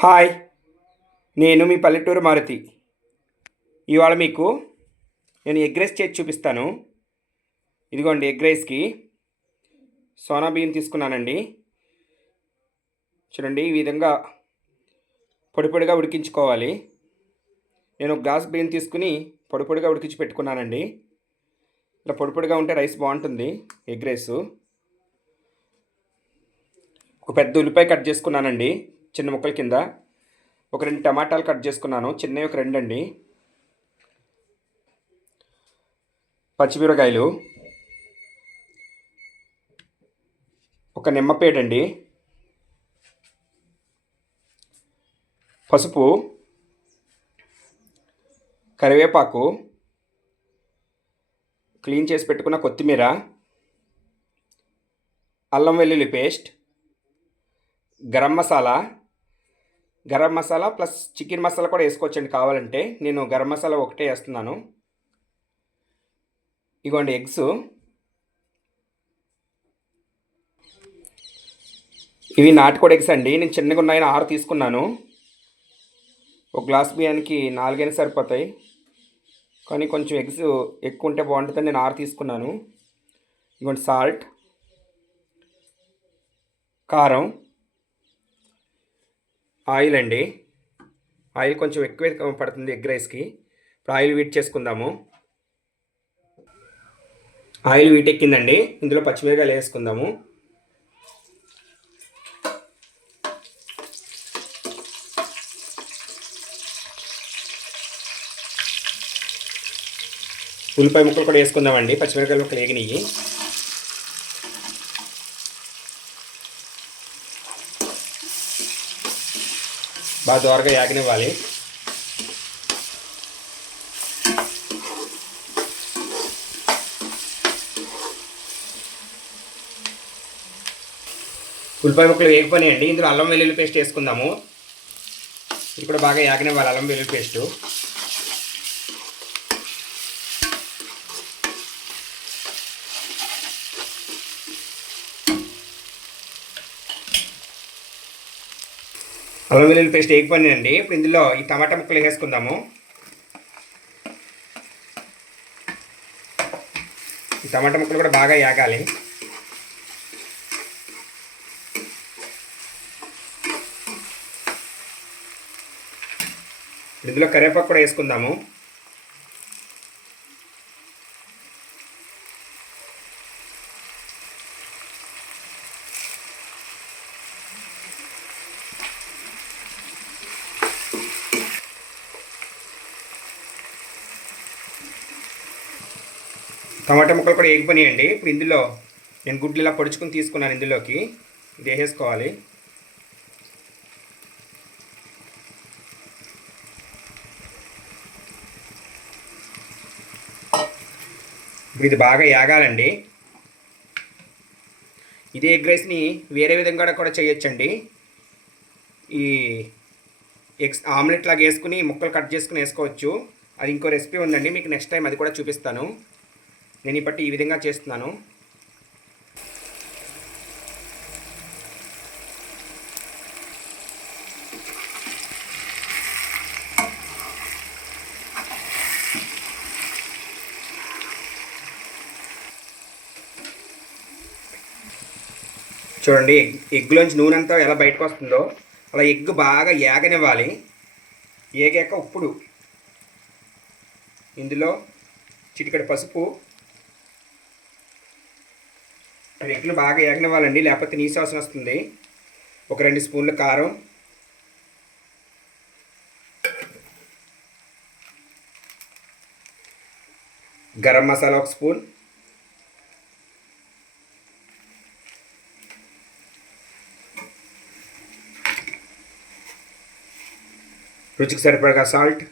Hi నేను మీ పల్లెటూరు మారుతి. ఇవాళ మీకు నేను ఎగ్ రైస్ చేసి చూపిస్తాను. ఇదిగోండి ఎగ్ రైస్కి సోనా బియ్యం తీసుకున్నానండి. చూడండి ఈ విధంగా పొడి పొడిగా ఉడికించుకోవాలి. నేను గ్లాస్ బియ్యం తీసుకుని పొడి పొడిగా ఉడికించి పెట్టుకున్నానండి. ఇలా పొడి పొడిగా ఉంటే రైస్ బాగుంటుంది ఎగ్ రైస్. ఒక పెద్ద ఉల్లిపాయ కట్ చేసుకున్నానండి. చిన్న ముక్కల కింద ఒక రెండు టమాటాలు కట్ చేసుకున్నాను. చిన్నవి ఒక రెండు అండి పచ్చిమిరకాయలు ఒక నిమ్మపేడండి పసుపు కరివేపాకు క్లీన్ చేసి పెట్టుకున్న కొత్తిమీర అల్లం వెల్లుల్లి paste garam masala garam masala plus chicken masala కూడా వేసుకోవచ్చండి. కావాలంటే నేను గరం మసాలా ఒకటే వేస్తున్నాను. ఇగోండి ఎగ్స్. ఇవి నాటుకోడి ఎగ్స్ అండి. నేను చిన్నగా ఉన్నాయని ఆరు తీసుకున్నాను. ఒక గ్లాస్ బియ్యానికి నాలుగైనా సరిపోతాయి. కానీ కొంచెం ఎగ్స్ ఎక్కువ ఉంటే బాగుంటుందని నేను ఆరు తీసుకున్నాను. ఇగోండి సాల్ట్ కారం. ఆయిల్ అండి. ఆయిల్ కొంచెం ఎక్కువ పడుతుంది ఎగ్ రైస్కి. ఇప్పుడు ఆయిల్ వీట్ చేసుకుందాము. ఆయిల్ వీటెక్కిందండి ఇందులో పచ్చిమిరకాయలు వేసుకుందాము. ఉల్లిపాయ ముక్కలు కూడా వేసుకుందామండి. పచ్చిమిరకాయలు ముక్కలు వేగినాయి. బాగా దోరగా యాగనివ్వాలి. ఉల్లిపాయ ముక్కలు వేగిపోయినాయండి. ఇందులో అల్లం వెల్లుల్లి పేస్ట్ వేసుకుందాము. ఇది కూడా బాగా యాగనివ్వాలి అల్లం వెల్లుల్లి పేస్టు. అల్లం వెల్లుల్లి పేస్ట్ అండి. ఇప్పుడు ఇందులో ఈ టమాటా ముక్కలు వేసుకుందాము. ఈ టమాటా ముక్కలు కూడా బాగా యాగాలి. ఇందులో కరివేపాకు కూడా వేసుకుందాము. టమాటా ముక్కలు కూడా వేగిపోయినాయండి ఇప్పుడు ఇందులో నేను గుడ్లు ఇలా పొడుచుకుని తీసుకున్నాను ఇందులోకి. ఇది వేసేసుకోవాలి. ఇప్పుడు ఇది బాగా యాగాలండి ఇదే ఎగ్ రైస్ని వేరే విధంగా కూడా చేయొచ్చండి. ఈ ఎగ్స్ ఆమ్లెట్ లాగా వేసుకుని ముక్కలు కట్ చేసుకుని వేసుకోవచ్చు. అది ఇంకో రెసిపీ ఉందండి. మీకు నెక్స్ట్ టైం అది కూడా చూపిస్తాను. నేను ఇప్పటి ఈ విధంగా చేస్తున్నాను. చూడండి ఎగ్ ఎగ్లోంచి నూనె అంతా ఎలా బయటకు వస్తుందో అలా ఎగ్ బాగా ఏగనివ్వాలి. ఏగాక ఇప్పుడు ఇందులో చిటికడి పసుపు రెక్కలు బాగా ఏగనివ్వాలండి లేకపోతే నీ వాసన వస్తుంది. ఒక రెండు స్పూన్ల కారం. గరం మసాలా ఒక స్పూన్. రుచికి సరిపడగా సాల్ట్.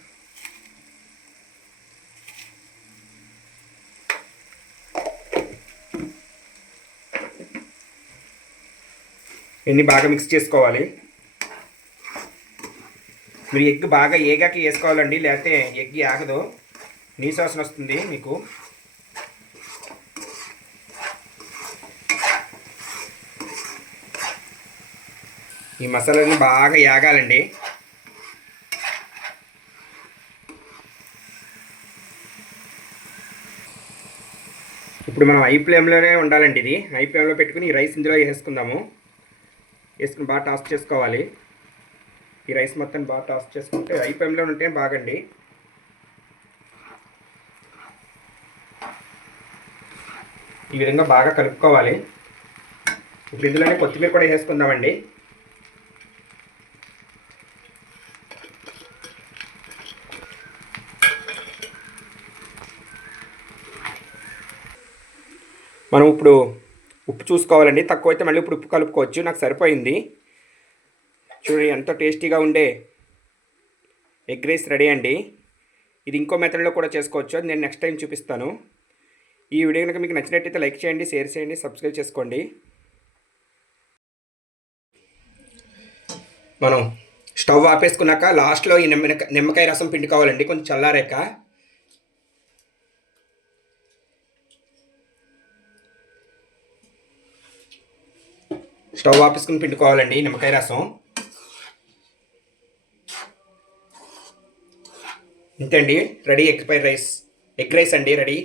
ఇవన్నీ బాగా మిక్స్ చేసుకోవాలి? మీరు ఎగ్ బాగా ఏగాకి వేసుకోవాలండి లేకపోతే ఎగ్ ఆగదు. నీసాసన వస్తుంది మీకు. ఈ మసాలాని బాగా యాగాలండి. ఇప్పుడు మనం ఐ ఫ్లేమ్లోనే ఉండాలండి ఇది. ఐ ఫ్లేమ్లో పెట్టుకుని ఈ రైస్ ఇందులో వేసుకుందాము. వేసుకుని బాగా టాస్ చేసుకోవాలి. ఈ రైస్ మొత్తం బాగా టాస్ చేసుకుంటే హై ఫ్లేమ్లో ఉంటే బాగండి. ఈ విధంగా బాగా కలుపుకోవాలి. ఇప్పుడు ఇందులోనే కొత్తిమీర కూడా వేసుకుందామండి. మనం ఇప్పుడు ఉప్పు చూసుకోవాలండి. తక్కువ అయితే మళ్ళీ ఇప్పుడు ఉప్పు కలుపుకోవచ్చు. నాకు సరిపోయింది. చూడండి ఎంతో టేస్టీగా ఉండే ఎగ్ రైస్ రెడీ అండి. ఇది ఇంకో మెథడ్లో కూడా చేసుకోవచ్చు. అది నేను నెక్స్ట్ టైం చూపిస్తాను. ఈ వీడియో కనుక మీకు నచ్చినట్టయితే లైక్ చేయండి షేర్ చేయండి సబ్స్క్రైబ్ చేసుకోండి. మనం స్టవ్ ఆపేసుకున్నాక లాస్ట్లో ఈ నిమ్మకాయ నిమ్మకాయ రసం పిండుకోవాలండి. కొంచెం చల్లారాక. స్టవ్ ఆపేసుకుని పిండుకోవాలండి నిమ్మకాయ రసం. ఇంతండి ready egg fried rice. Egg rice అండి రెడీ.